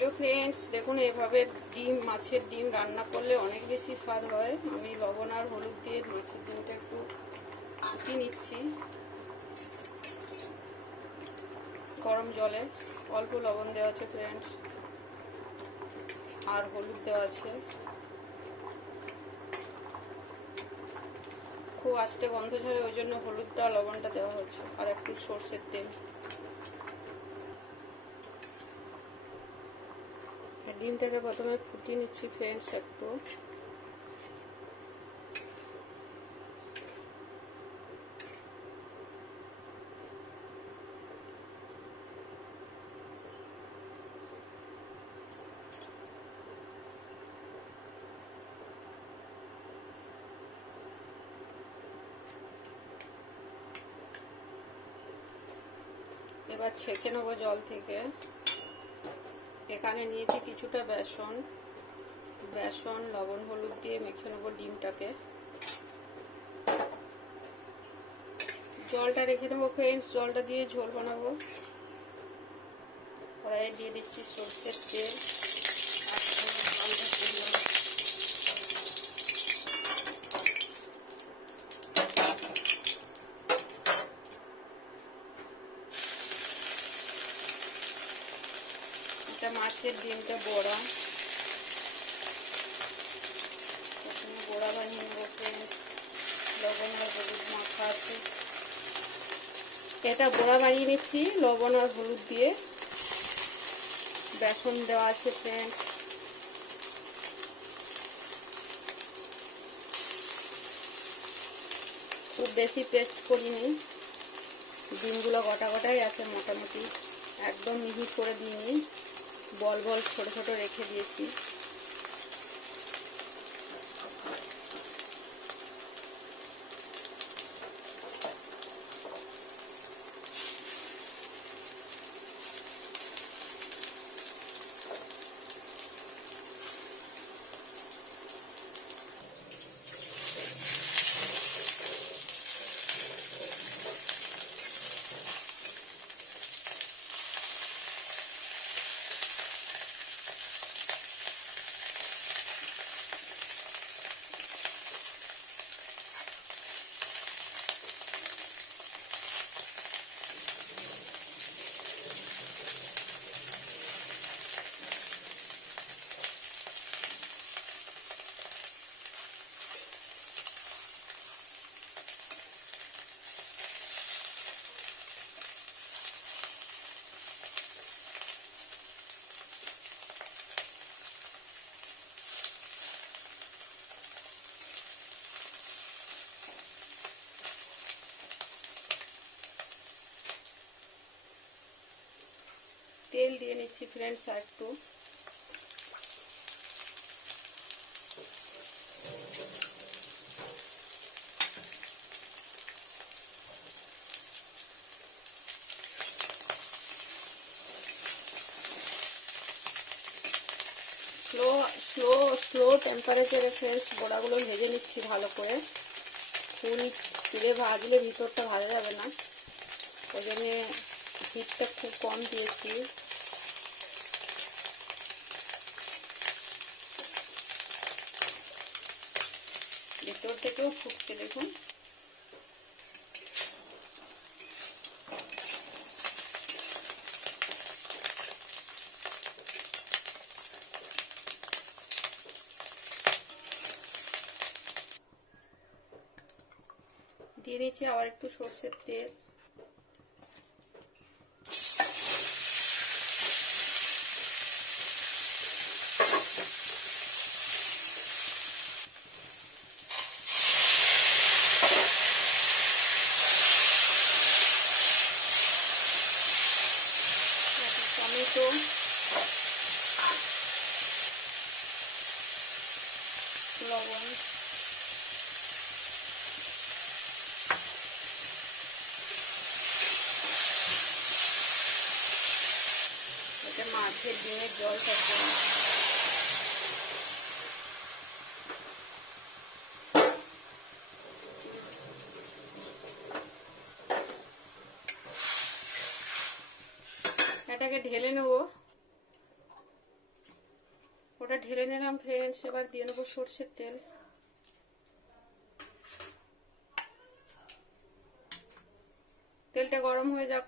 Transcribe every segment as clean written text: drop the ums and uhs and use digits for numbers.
Hello friends, দেখুন এভাবে মাছের ডিম রান্না করলে অনেক বেশি স্বাদ হয়। আমি লবণ আর হলুদ দিয়ে মাছের ডিমটা একটু ফুটিয়ে নিচ্ছি গরম জলে। অল্প লবণ দেওয়া আছে ফ্রেন্ডস, আর হলুদ দেওয়া আছে। খুব আস্তে গন্ধ ছাড়ে, ওই জন্য হলুদটা লবণটা দেওয়া হচ্ছে, আর একটু সর্ষের তেল। ডিমটাকে প্রথমে ফুটিয়ে নিচ্ছি ফ্রেন্ডস একটু। এবার ছেঁকে নেবো জল থেকে। এখানে নিয়েছি কিছুটা বেসন লবণ হলুদ দিয়ে মেখে নেবো ডিমটাকে। জলটা রেখে দেবো ফ্রেন্ডস, জলটা দিয়ে ঝোল বানাবো। কড়াইয়ে দিয়ে দিচ্ছি সরষের তেল। এটা মাছের ডিমটা বড়া, প্রথমে বড়া বানিয়ে নেবো ফ্রেন্ডস। লবণ আর হলুদ মাখা আছে, এটা বড়া বানিয়ে নিচ্ছি লবণ আর হলুদ দিয়ে। বেসন দেওয়া আছে ফ্রেন্ডস। খুব বেশি পেস্ট করিনি, ডিমগুলো গোটা গোটাই আছে মোটামুটি, একদম মিহি করে দিইনি, বল বল ছোট ছোট রেখে দিয়েছি। তেল দিয়ে নিচ্ছি ফ্রেন্ডস একটু। স্লো টেম্পারেচারে ফ্রেন্ডস বড়াগুলো ভেজে নিচ্ছি ভালো করে। ফুল তেলে ভাজলে ভিতরটা ভাজা যাবে না, ওই জন্যে হিটটা খুব কম দিয়েছি। ভিতর থেকেও ফুটছে দেখুন। দিয়ে দিচ্ছি আবার একটু সর্ষের তেল। টমেটো, লবণ, এটা মাছের ডিমের জল থাকবে। এটাকে ঢেলে নেব। ঢেলে নিলাম ফ্রেন্ডস। এবার দিয়ে নেবো সর্ষের তেল। তেলটা গরম হয়ে যাক,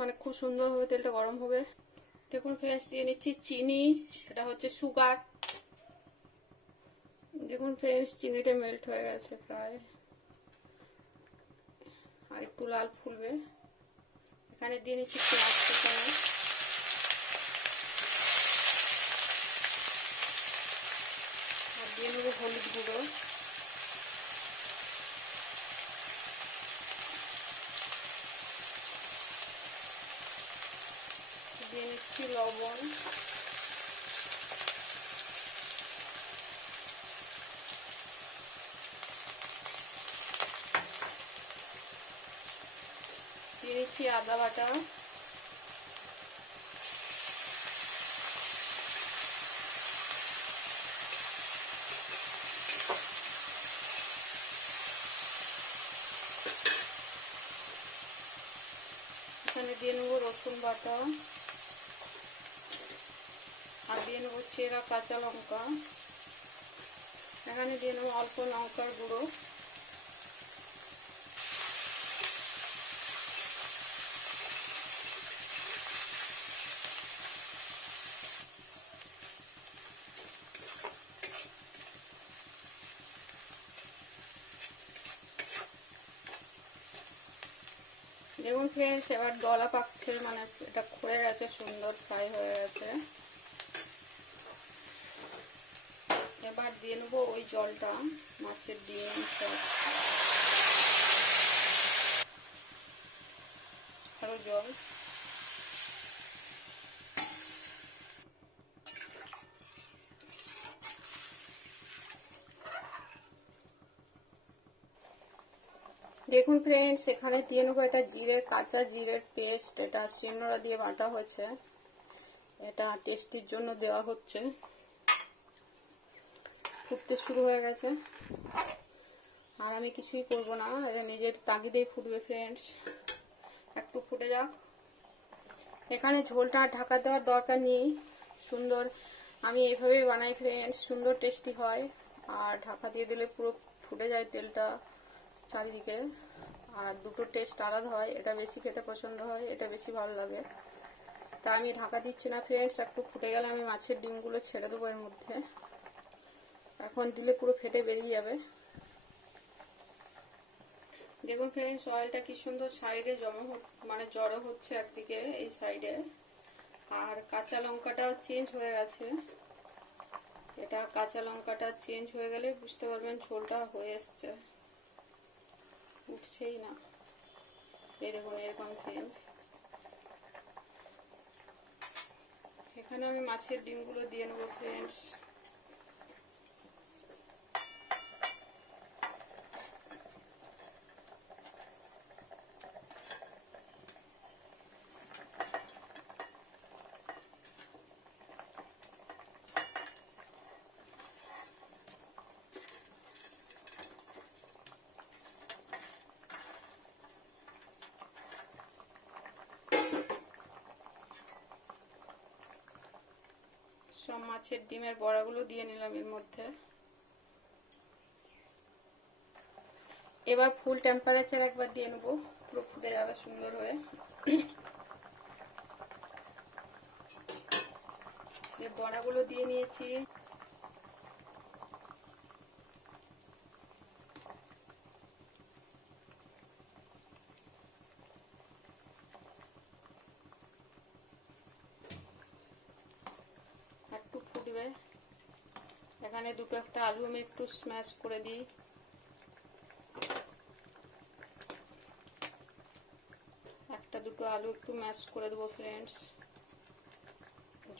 মানে খুব সুন্দরভাবে তেলটা গরম হবে। দেখুন ফ্রেন্ডস, দিয়ে নিচ্ছি চিনি, এটা হচ্ছে সুগার। দেখুন ফ্রেন্ডস, চিনিটা মেল্ট হয়ে গেছে প্রায়, আর একটু লাল ফুলবে। এখানে দিয়ে নিচ্ছি পেঁয়াজ কুচানো, আর দিয়ে নেবো হলুদ গুঁড়ো, দিয়ে নিচ্ছি লবণ, দিয়ে নিচ্ছি আদা বাটা, এখানে দিয়ে নেবো রসুন বাটা, আর দিয়ে নেবো চেরা কাঁচা লঙ্কা, এখানে দিয়ে নেবো অল্প লঙ্কার গুঁড়ো, দেখুন ফ্রেন্ডস এবার দলা পাকছে, মানে এটা খুঁড়ে গেছে, সুন্দর ফ্রাই হয়ে গেছে। এবার দিয়ে নেবো ওই জলটা, মাছের ডিম আরো জল, দেখুন ফ্রেন্ডস এখানে দিয়ে নেবো এটা কাঁচা জিরের পেস্ট, এটা শিলনোড়া দিয়ে বাটা হয়েছে, এটা টেস্টির জন্য দেওয়া হচ্ছে। ফুটতে শুরু হয়ে গেছে, আর আমি কিছুই করব না, নিজের তাগিদেই ফুটবে ফ্রেন্ডস, একটু ফুটে যাক। এখানে ঝোলটা ঢাকা দেওয়ার দরকার নেই, সুন্দর আমি এইভাবেই বানাই ফ্রেন্ডস, সুন্দর টেস্টি হয়। আর ঢাকা দিয়ে দিলে পুরো ফুটে যায় তেলটা চারিদিকে, আর দুটো টেস্ট আলাদা হয়, এটা বেশি খেতে পছন্দ হয়, এটা বেশি ভালো লাগে। তা আমি ঢাকা দিচ্ছি না ফ্রেন্ডস, একটু ফুটে গেলে আমি মাছের ডিমগুলো ছেড়ে দেবো এর মধ্যে, এখন দিলে পুরো ফেটে বেরিয়ে যাবে। দেখুন ফ্রেন্ডস অয়েলটা কি সুন্দর সাইডে মানে জড়ো হচ্ছে একদিকে এই সাইডে, আর কাঁচা লঙ্কাটাও চেঞ্জ হয়ে গেছে। এটা কাঁচা লঙ্কাটা চেঞ্জ হয়ে গেলে বুঝতে পারবেন ঝোলটা হয়ে এসছে, উঠছেই না, এই দেখুন এরকম চেঞ্জ। এখানে আমি মাছের ডিমগুলো দিয়ে নেবো ফ্রেন্ডস। সব মাছের ডিমের বড়াগুলো দিয়ে নিলাম এর মধ্যে। এবার ফুল টেম্পারেচার একবার দিয়ে নেবো, পুরো ফুটে যাবে সুন্দর হয়ে। বড়াগুলো দিয়ে নিয়েছি, একটু ফুটবে। এখানে দুটো একটা আলু আমি একটু স্ম্যাশ করে দিই, একটা দুটো আলু একটু ম্যাশ করে দেবো ফ্রেন্ডস,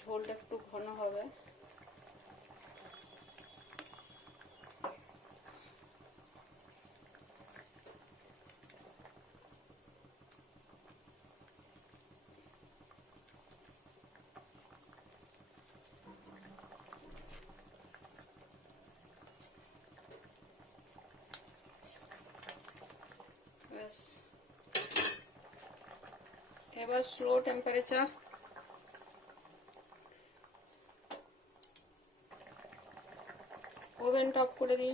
ঝোলটা একটু ঘন হবে। এবার স্লো টেম্পারেচার, ওভেনটা অফ করে দিই।